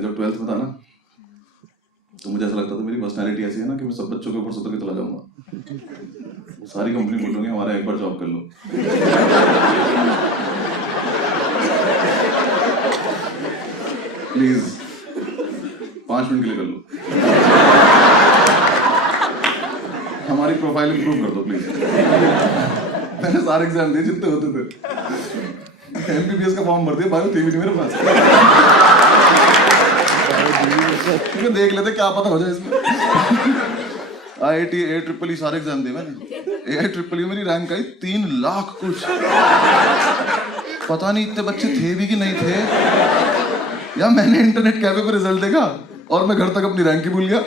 मैं जब 12th में था ना, तो मुझे ऐसा लगता था मेरी पर्सनैलिटी ऐसी है ना कि मैं सब बच्चों के ऊपर सुतर के चला जाऊंगा। सारी कंपनी बोलूंगी हमारा एक बार जॉब कर लो। प्लीज 5 मिनट के लिए कर लो, हमारी प्रोफाइल इंप्रूव कर दो प्लीज। मैंने सारे एग्जाम दिए जितने होते थे, एमबीबीएस का फॉर्म भर दिया, बायो थी भी नहीं मेरे पास। क्योंकि देख लेते क्या पता हो जाए इसमें। IIT AIEEE सारे एग्जाम दिए मैंने। AIEEE मेरी रैंक आई 3 लाख कुछ। पता नहीं इतने बच्चे थे भी कि नहीं थे। या मैंने इंटरनेट कैफे पे रिजल्ट देखा और मैं घर तक अपनी रैंक ही भूल गया।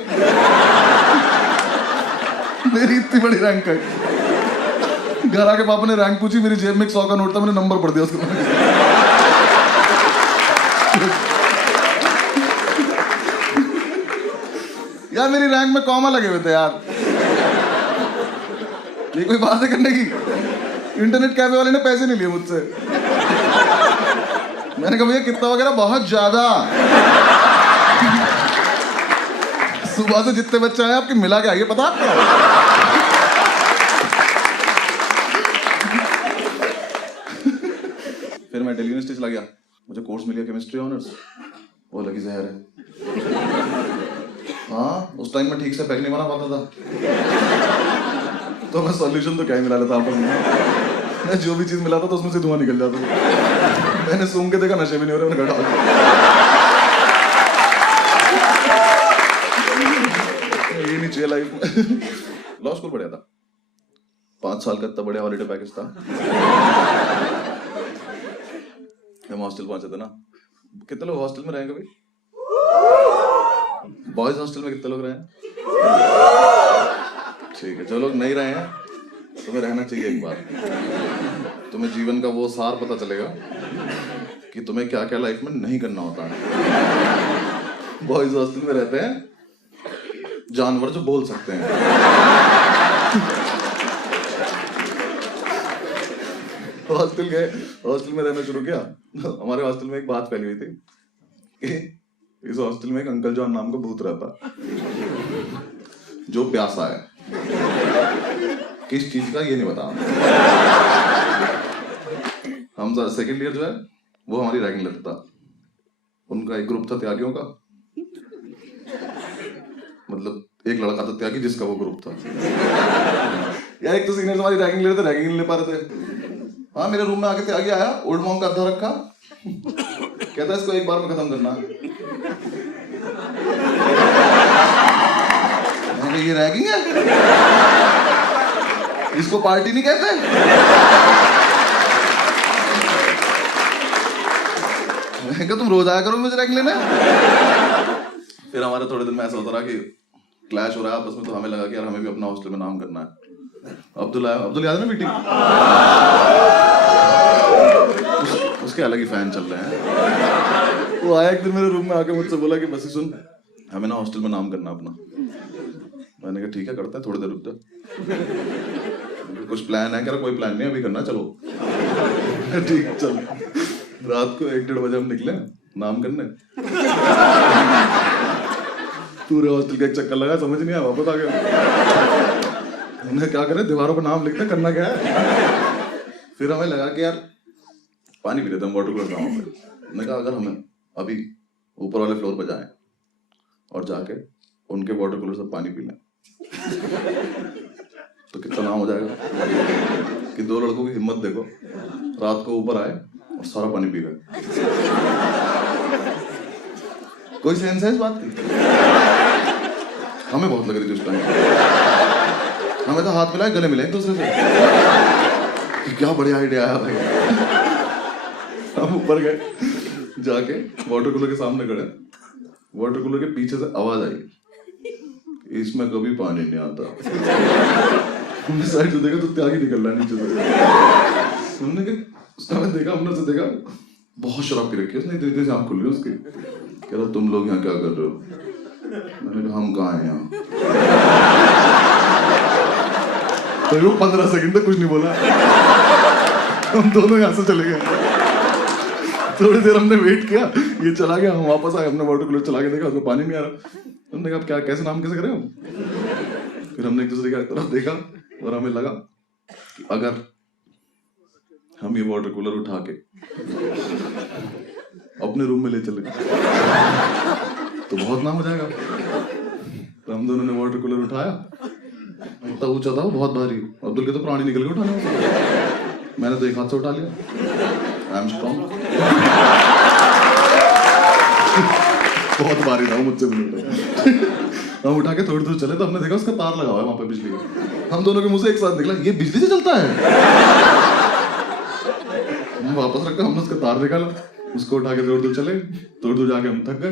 मेरी इतनी बड़ी रैंक आई। घर आके पापा ने रैंक पूछी, मेरी जेब में 100 का नोट था, मैंने नंबर पढ़ दिया उसको। यार मेरी रैंक में कॉमा लगे हुए थे यार। ये कोई बात है करने की? इंटरनेट कैफे वाले ने पैसे नहीं लिए मुझसे। मैंने कहा भैया कितना वगैरह? बहुत ज्यादा। सुबह से जितने बच्चे आए आपके मिला के आइए, पता आपको? फिर मैं दिल्ली यूनिवर्सिटी चला गया, मुझे कोर्स मिल गया केमिस्ट्री ऑनर्स। वो लगी जहर है। हाँ, उस टाइम में ठीक से पैक नहीं बना पाता था, तो मैं सॉल्यूशन तो क्या ही मिला लेता आपस में। मैं जो भी चीज मिलाता था उसमें से धुआं निकल जाता था। मैंने सूंघ के देखा, नशे भी नहीं हो रहे, मैंने घर डाल दिया। ये नहीं चाहिए लाइफ में। लॉ स्कूल पढ़ा था, 5 साल का इतना बढ़िया हॉलीडे पैकेज था। हम हॉस्टल पहुंचे थे ना। कितने लोग हॉस्टल में रहे कभी? बॉयज हॉस्टल में कितने लोग रहे हैं? ठीक है, जो लोग नहीं रहे हैं तुम्हें रहना चाहिए एक बार। तुम्हें जीवन का वो सार पता चलेगा कि तुम्हें क्या क्या लाइफ में नहीं करना होता है। बॉयज हॉस्टल में रहते हैं जानवर जो बोल सकते हैं। हॉस्टल में रहना शुरू किया। हमारे हॉस्टल में एक बात फैली हुई थी कि इस हॉस्टल में एक अंकल जॉन नाम का भूत रहता, जो प्यासा है। किस चीज का ये नहीं बता। हम सेकेंड ईयर जो है वो हमारी रैगिंग लेता था। उनका एक ग्रुप था त्यागियों का, मतलब एक लड़का था त्यागी जिसका वो ग्रुप था। यार एक तो सीनियर्स हमारी रैगिंग ले रहे थे, रैगिंग नहीं ले पा रहे थे। हाँ, मेरे रूम में आके त्यागी आया, ओल्ड मॉन्क का अद्धा रखा, कहता है इसको एक बार में खत्म करना है। ये रैगिंग है? इसको पार्टी नहीं कहते? मैं कहा तुम रोज आया करो मुझे रैगिंग लेने। फिर हमारे थोड़े दिन में ऐसा होता रहा कि क्लैश हो रहा है आपस में, तो हमें लगा कि यार हमें भी अपना हॉस्टल में नाम करना है। अब्दुल याद है ना मीटिंग? उसके अलग ही फैन चल रहे हैं। वो आया एक दिन मेरे रूम में आके मुझसे बोला कि बस सुन, हमें ना हॉस्टल में नाम करना अपना। मैंने कहा ठीक है करते हैं, थोड़ी देर रुक जा। कुछ प्लान है? कह रहा कोई प्लान नहीं, अभी करना, चलो। ठीक चल। रात को 1-1:30 बजे हम निकले नाम करने। पूरे हॉस्टल का एक चक्कर लगा, समझ नहीं आया, वापस आ गया। हमने क्या करे, दीवारों पर नाम लिखते, करना क्या है। फिर हमें लगा कि यार पानी पी लेते हम वाटर कूलर गाँव पे। मैंने कहा अगर हमें अभी ऊपर वाले फ्लोर पर जाएं और जाके उनके वाटर कूलर से पानी पी लें तो कितना नाम हो जाएगा कि 2 लड़कों की हिम्मत देखो, रात को ऊपर आए और सारा पानी पी गए। कोई सेंस है इस बात की? हमें बहुत लग रही थी उस टाइम। हमें तो हाथ मिलाए, गले मिले एक दूसरे से। क्या बढ़िया आइडिया आया भाई। हम ऊपर गए, जाके वाटर कूलर के सामने खड़े। वाटर कूलर के पीछे से आवाज आई, इसमें कभी पानी नहीं आता। हमने साइड से देखा तो त्यागी निकल रहा नीचे से। हमने देखा, हमने से देखा बहुत शराब पी रखी है उसने, धीरे-धीरे आँख खुल रही है उसकी। कह रहा तुम लोग यहाँ क्या कर रहे हो? मैंने कहा हम कहाँ हैं यहाँ। तो वो 15 सेकंड तक कुछ नहीं बोला। हम दोनों यहाँ से चले गए। थोड़ी देर हमने वेट किया, ये चला गया, हम वापस आए, हमने वाटर कूलर चला के देखा, उसमें पानी नहीं आ रहा। हमने कहा क्या कैसे नाम कैसे करें हम? फिर हमने एक दूसरे की तरफ देखा और हमें लगा कि अगर हम ये वाटर कूलर उठा के अपने रूम में ले चले तो बहुत नाम हो जाएगा। तो हम दोनों ने वाटर कूलर उठाया, इतना ऊंचा था वो, बहुत भारी। अब्दुल के तो प्राणी निकल के उठाने वाला, मैंने तो एक हाथ से उठा लिया। I am strong. बहुत भारी था वो, मुझसे भी नहीं उठा। हम उठा के थोड़ी दूर चले तो हमने देखा उसका तार लगा हुआ है वहां पे बिजली का। हम दोनों के मुंह से एक साथ निकला, ये बिजली से चलता है। हम वापस रखा, हमने उसका तार निकाला, उसको उठा के थोड़ी दूर चले, थोड़ी दूर जाके हम थक गए।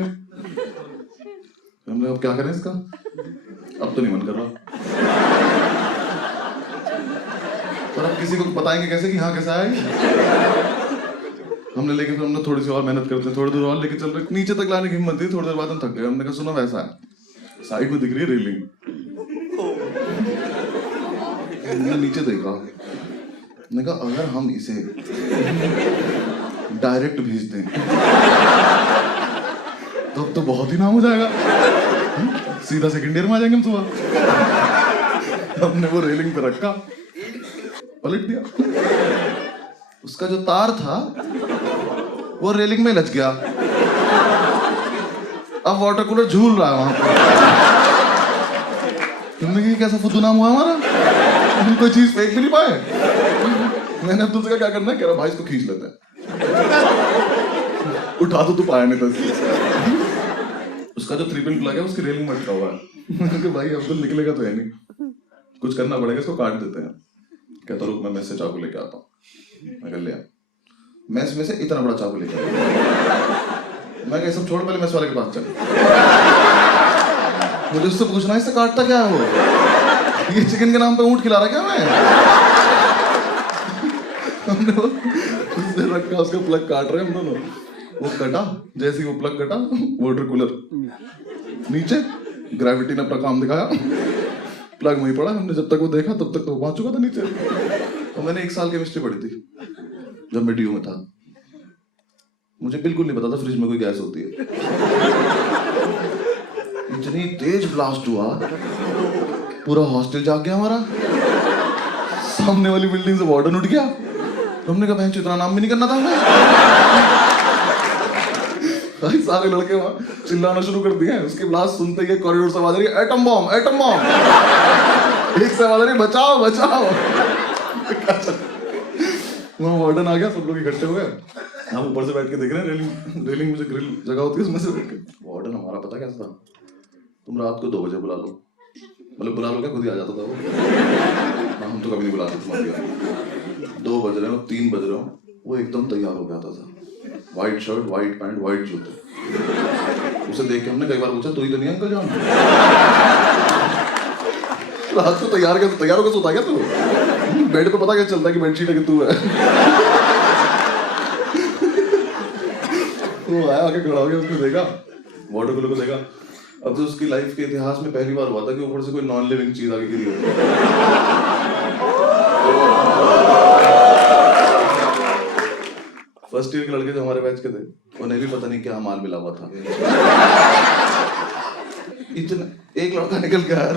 हमने अब क्या करें इसका, अब तो नहीं मन कर रहा, पर अब किसी को बताएंगे कैसे कि हाँ कैसा है। हमने लेके फिर हमने थोड़ी सी और मेहनत करते हैं, थोड़ी दूर और लेके चल रहे, नीचे तक लाने की हिम्मत थी, थोड़ी देर बाद हम थक गए। हमने कहा सुनो वैसा है, साइड में दिख रही है रेलिंग। हमने नीचे देखा, मैंने कहा अगर हम इसे डायरेक्ट भेज दें तो अब तो बहुत ही नाम हो जाएगा, सीधा सेकंड ईयर में आ जाएंगे हम सुबह। हमने वो रेलिंग पे रखा, पलट दिया, उसका जो तार था वो रेलिंग में लच गया। अब वाटर कूलर झूल रहा है वहां पर। तुमने कहा कैसा फुद्दू नाम हुआ हमारा, हम कोई चीज फेंक भी नहीं पाए। मैंने अब्दुल से कहा क्या करना है, कह रहा भाई इसको खींच लेते हैं। उठा तो तू पाया नहीं था। उसका जो 3 पिन प्लग है उसकी रेलिंग में अटका हुआ है। मैंने कहा भाई अब्दुल निकलेगा तो है नहीं, कुछ करना पड़ेगा, इसको काट देते हैं। कहता रुक मैं मेस से चाकू लेके आता हूँ। मैं ले आ, मेस में से इतना बड़ा चाकू लेके आया। मैं कहा सब छोड़, पहले मेस वाले के पास चल, मुझे उससे पूछना इससे काटता क्या है वो, ये चिकन के नाम पे ऊंट खिला रहा क्या मैं। हमने उससे रखा, उसका प्लग काट रहे हम दोनों, वो कटा, जैसे ही वो प्लग कटा वाटर कूलर नीचे, ग्रेविटी ने अपना काम दिखाया, प्लग वहीं पड़ा। हमने जब तक वो देखा तब तक तो पहुंच चुका था नीचे। तो मैंने 1 साल केमिस्ट्री पढ़ी थी जब मैं DU में था, मुझे बिल्कुल नहीं पता था फ्रिज में कोई गैस होती है। इतनी तेज ब्लास्ट हुआ, पूरा हॉस्टल जाग गया हमारा, सामने वाली बिल्डिंग से वार्डन उठ गया। हमने कहा बहन इतना नाम भी नहीं करना था हमें। सारे लड़के वहां चिल्लाना शुरू कर दिए। उसकी ब्लास्ट सुनते ही कॉरिडोर से आवाज आ रही है एटम बॉम्ब एटम बॉम्ब, एक से आवाज आ रही बचाओ बचाओ। वहां वार्डन आ गया, सब लोग इकट्ठे हो गए, हम ऊपर से बैठ के देख रहे हैं, रेलिंग में जो ग्रिल जगह होती है उसमें से बैठ के। वार्डन हमारा पता कैसा था, तुम रात को 2 बजे बुला लो, मतलब बुला लो क्या, खुद ही आ जाता था वो। हम तो कभी नहीं बुलाते तुम्हारे, 2 बज रहे हो 3 बज रहे हो, वो एकदम तैयार हो जाता था, white shirt white pant white जूते। उसे देख के हमने कई बार पूछा तू ही तो नहीं अंकल जान, रात को तैयार होकर सोता क्या तू, बेड पे पता क्या चलता है कि बेडशीट है कि तू है। वो आया आके खड़ा हो गया, उसने देखा वाटर कूलर को देखा। अब तो उसकी लाइफ के इतिहास में पहली बार हुआ था कि ऊपर से कोई नॉन लिविंग चीज आगे गिरी हो। फर्स्ट ईयर के लड़के जो हमारे बैच के थे, उन्हें भी पता नहीं क्या माल मिला हुआ था। इतना एक लड़का निकल के आया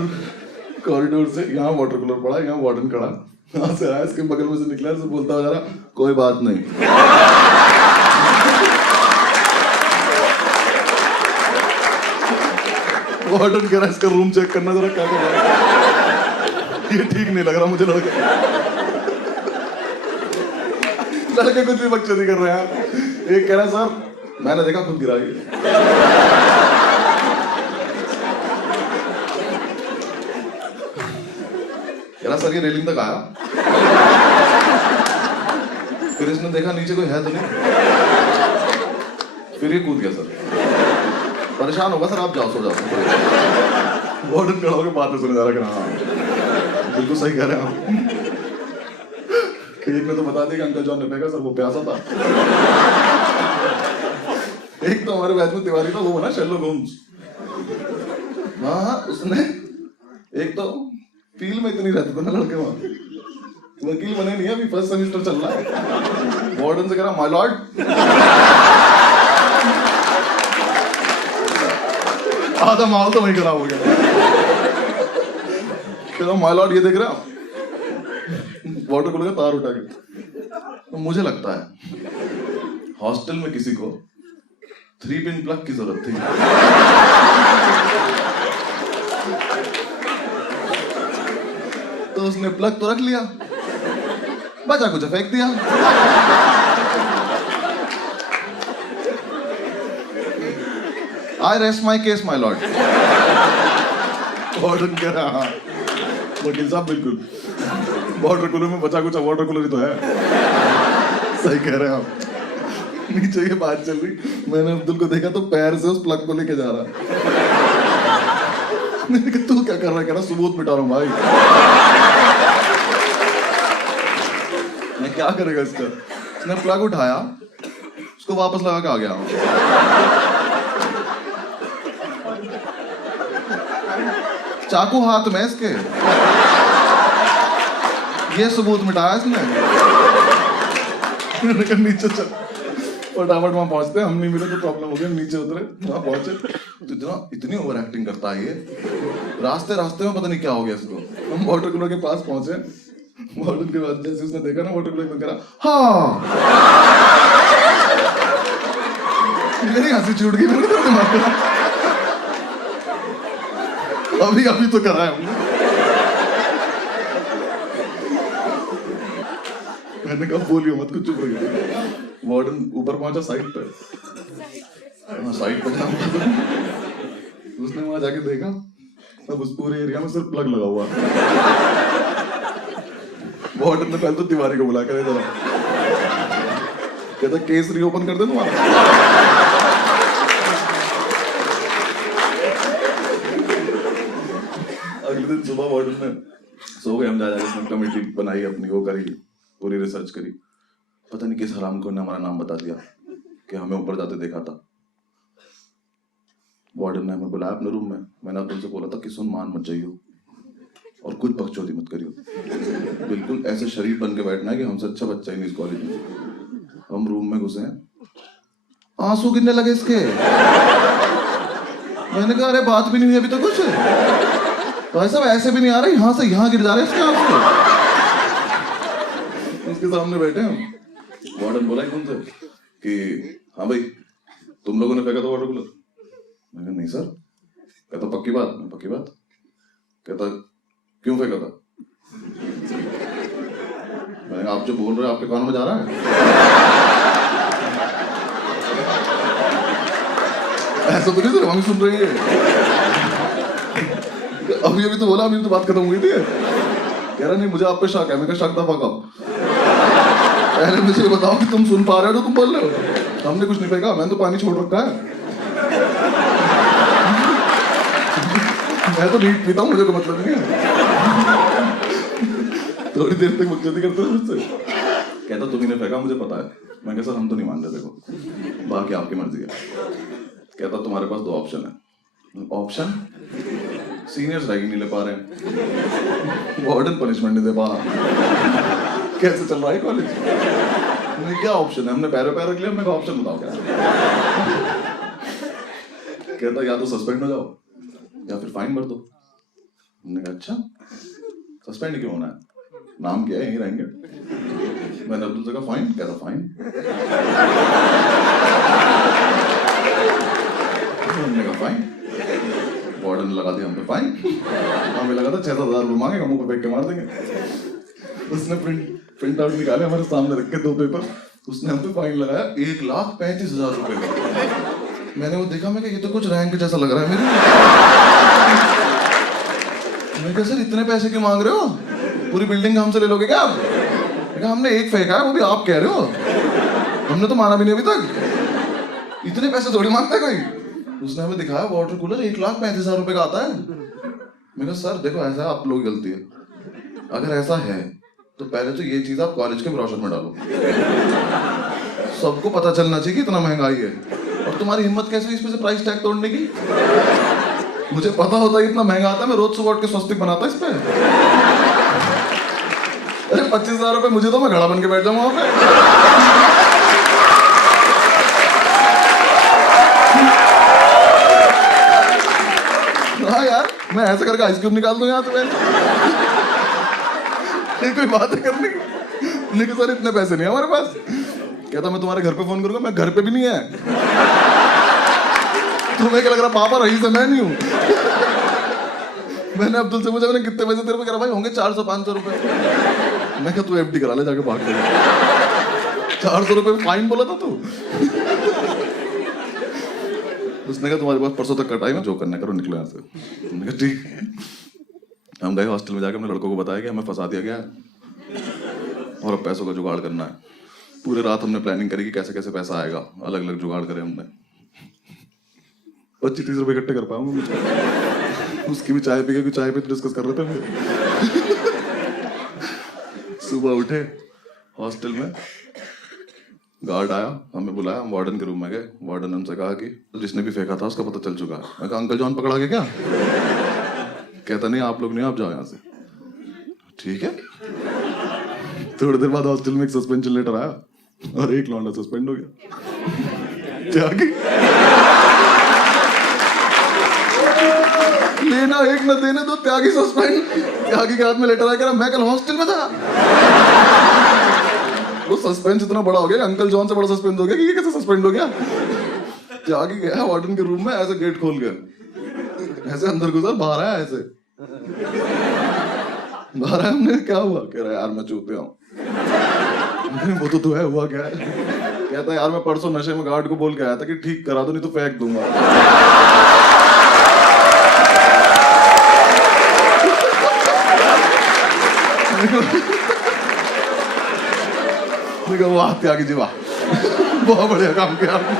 कॉरिडोर से, यहाँ वाटर कूलर पड़ा, यहाँ वार्डन खड़ा, यहाँ से आया, इसके बगल में से निकला, से बोलता जा रहा कोई बात नहीं। वार्डन कह रहा इसका रूम चेक करना जरा, क्या कर रहा है, ये ठीक नहीं लग रहा मुझे। लड़के कुछ भी बकचोदी कर रहे हैं। एक कह रहा सर मैंने देखा खुद गिरा गया। कह रहा सर ये रेलिंग तक आया, फिर इसने देखा नीचे कोई है तो नहीं, फिर ये कूद गया। सर परेशान होगा सर, आप जाओ सो जाओ। वार्डन खड़ा होकर बातें सुने जा रहा है, हाँ बिल्कुल सही कह रहे हैं आप। एक ने तो बता दिया कि अंकल जॉन ने फेंका, सर वो प्यासा था। एक तो हमारे बैच में तिवारी था, वो बना शेरलॉक होम्स। हाँ उसने, एक तो फील में इतनी रहते थे ना लड़के वहां, वकील बने नहीं है, अभी फर्स्ट सेमेस्टर चल रहा है। वार्डन से कह रहा माय लॉर्ड, आधा माल तो वही खराब हो गया। कह रहा माय लॉर्ड ये देख रहा, वाटर कूलर का तार उठा के। तो मुझे लगता है हॉस्टल में किसी को 3 पिन प्लग की जरूरत थी। तो उसने प्लग तो रख लिया, बचा कुछ फेंक दिया। आई rest my case my lord. Warden कह रहा हाँ वकील साहब बिल्कुल, वाटर कूलर में बचा कुछ वाटर कूलर ही तो है। सही कह रहे हैं आप। नीचे ये बात चल रही, मैंने अब्दुल को देखा तो पैर से उस प्लग को लेके जा रहा। मैंने कहा तू क्या कर रहा है? कह रहा सबूत मिटा रहा हूं भाई। मैं क्या करेगा इसका? उसने प्लग उठाया, उसको वापस लगा के आ गया। चाकू हाथ में इसके, ये सबूत मिटाया इसने। नीचे चल, फटाफट वहां पहुंचते, हम नहीं मिले तो प्रॉब्लम हो गई। नीचे उतरे, वहां पहुंचे तो इतनी ओवर एक्टिंग करता है ये। रास्ते रास्ते में पता नहीं क्या हो गया इसको। हम वाटर कूलर के पास पहुंचे, वाटर के बाद जैसे उसने देखा ना वाटर कूलर में, करा हाँ। मेरी हंसी छूट गई, मेरे दिमाग में। अभी तो करा है हमने। मैंने कहा बोलियो मत, कुछ चुप रहिए। वार्डन ऊपर पहुंचा साइड पे, साइड पे जाऊंगा। उसने वहां जाके देखा, अब उस पूरे एरिया में सिर्फ प्लग लगा हुआ। वार्डन ने पहले तो तिवारी को बुला कर इधर, कहता केस रीओपन कर दे तुम्हारा। अगले दिन सुबह वार्डन ने सो गए हम, जा जाके उसने कमेटी बनाई अपनी, वो करी, पूरी रिसर्च करी। पता नहीं किस हराम को ने हमारा नाम बता दिया कि हमें ऊपर जाते देखा था। वार्डन ने हमें बुलाया अपने रूम में। मैंने अब्दुल से बोला था कि सुन, मान मत जाइयो और कुछ बकचोदी मत करियो, बिल्कुल ऐसे शरीफ बन के बैठना है कि हमसे अच्छा बच्चा ही नहीं इस कॉलेज में। हम रूम में घुसे, आंसू गिरने लगे इसके। मैंने कहा अरे बात भी नहीं हुई अभी तो कुछ, भाई साहब ऐसे भी नहीं आ रहे, यहाँ से यहाँ गिर जा रहे इसके आंसू। उसके सामने बैठे हम। वार्डन बोला एकदम से कि हाँ भाई तुम लोगों ने फेंका था वाटर कूलर? मैंने कहा नहीं सर। कहता पक्की बात? मैं पक्की बात। कहता क्यों फेंका था? मैंने कहा आप जो बोल रहे हो आपके कानों में जा रहा है? ऐसा तो नहीं सर, हम सुन रहे हैं। अभी तो बोला, अभी तो बात खत्म हुई थी। कह रहा नहीं मुझे आप पे शक है। मैं कहा शक दफा कब? पहले मुझे बताओ कि तुम सुन पा रहे हो तो तुम बोल रहे हो। हमने कुछ नहीं फेंका, मैंने तो पानी छोड़ रखा है। मैं तो नीट पीता हूँ, मुझे कोई मतलब नहीं है। थोड़ी देर तक बकचोदी करते थे मुझसे। कहता तुम ही ने फेंका, मुझे पता है। मैं कहा सर हम तो नहीं मान रहे, देखो बाकी आपकी मर्जी है। कहता तुम्हारे पास 2 ऑप्शन है। ऑप्शन? सीनियर्स रैगिंग नहीं ले पा रहे हैं, वार्डन पनिशमेंट नहीं दे पा रहा, कैसे चल रहा है कॉलेज? क्या ऑप्शन है? हमने पैर पैर रख लिया। मैं ऑप्शन बताओ क्या? कहता या तो सस्पेंड हो जाओ या फिर फाइन भर दो। हमने कहा अच्छा सस्पेंड क्यों होना है, नाम क्या है, यहीं रहेंगे। मैंने अब्दुल से कहा फाइन? कहता फाइन। हमने कहा फाइन। वार्डन लगा दिया हम पे फाइन। हमें लगा था 6-7 हज़ार रुपये मांगेगा, मुंह पे फेंक के मार देंगे। उसने प्रिंट आउट निकाले, हमारे सामने रख के 2 पेपर। उसने हम पे फाइन लगाया 1,35,000 रुपए का। मैंने वो देखा, मैं कहा ये तो कुछ रैंक जैसा लग रहा है मेरे। मैं कहा सर इतने पैसे क्यों मांग रहे हो, पूरी बिल्डिंग हमसे ले लोगे क्या आप? मैं कहा हमने 1 फेंका है, वो भी आप कह रहे हो, हमने तो माना भी नहीं अभी तक, इतने पैसे थोड़ी मांगता है कोई। उसने हमें दिखाया वाटर कूलर 1,35,000 रुपए का आता है। मैं कहा सर देखो ऐसा है, आप लोग की गलती है, अगर ऐसा है तो पहले तो ये चीज आप कॉलेज के ब्रोशर में डालो, सबको पता चलना चाहिए कि इतना महंगाई है। और तुम्हारी हिम्मत कैसे हुई इस पे से प्राइस टैग तोड़ने की? मुझे पता होता है इतना महंगा आता है, मैं रोज सुबह उठ के स्वस्तिक बनाता इस पे। अरे 25,000 रुपए मुझे तो मैं घड़ा बन के बैठ जाऊँ वहां पे। हाँ यार, मैं ऐसे करके आइसक्रीम निकाल दूं यहाँ से। ये कोई बात है करने की? नहीं सर इतने पैसे नहीं है हमारे पास। कहता मैं तुम्हारे घर पे फोन करूंगा, मैं घर पे भी नहीं है। तुम्हें क्या लग रहा पापा रही से मैं नहीं हूं। मैंने अब्दुल से पूछा मैंने कितने पैसे तेरे पे करा, भाई होंगे 400-500 रुपए। मैं क्या तू एफडी करा ले जाके भाग के। 400 रुपए फाइन बोला था तू। उसने कहा तुम्हारे पास परसों तक का टाइम है, जो करना करो निकलो यहाँ से। मैंने कहा ठीक है। हम गए हॉस्टल में, जाकर अपने लड़कों को बताया कि हमें फंसा दिया गया है और अब पैसों का जुगाड़ करना है। पूरे रात हमने प्लानिंग करी कि कैसे कैसे पैसा आएगा, अलग अलग जुगाड़ करे हमने। 25-30 रुपए इकट्ठे कर पाऊंगा मुझे। उसकी भी चाय पी के, चाय पे डिस्कस कर रहे थे हम। सुबह उठे, हॉस्टल में गार्ड आया, हमें बुलाया, हम वार्डन के रूम में गए। वार्डन ने हमसे कहा कि जिसने भी फेंका था उसका पता चल चुका है। मैं कहा अंकल जॉन पकड़ा गया क्या? कहता नहीं आप लोग नहीं, आप जाओ यहाँ से। ठीक है। थोड़ी देर बाद हॉस्टल में एक सस्पेंशन लेटर आया और एक लौंडा सस्पेंड हो गया। त्यागी लेना एक न देने दो, त्यागी सस्पेंड। त्यागी के हाथ में लेटर आया, मैं कल हॉस्टल में था। वो सस्पेंस इतना बड़ा हो गया, अंकल जॉन से बड़ा सस्पेंस हो गया कि ये कैसे सस्पेंड हो गया। त्यागी गया वार्डन के रूम में, ऐसे गेट खोल के ऐसे अंदर घुसा, बाहर आया ऐसे। बाहर आया, हमने क्या हुआ? कह रहा यार मैं चूतिया हूँ। वो तो है, हुआ क्या है? कहता यार मैं परसों नशे में गार्ड को बोल के आया था कि ठीक करा दो नहीं तो फेंक दूंगा। वाह त्यागी जी वाह, बहुत बढ़िया काम किया।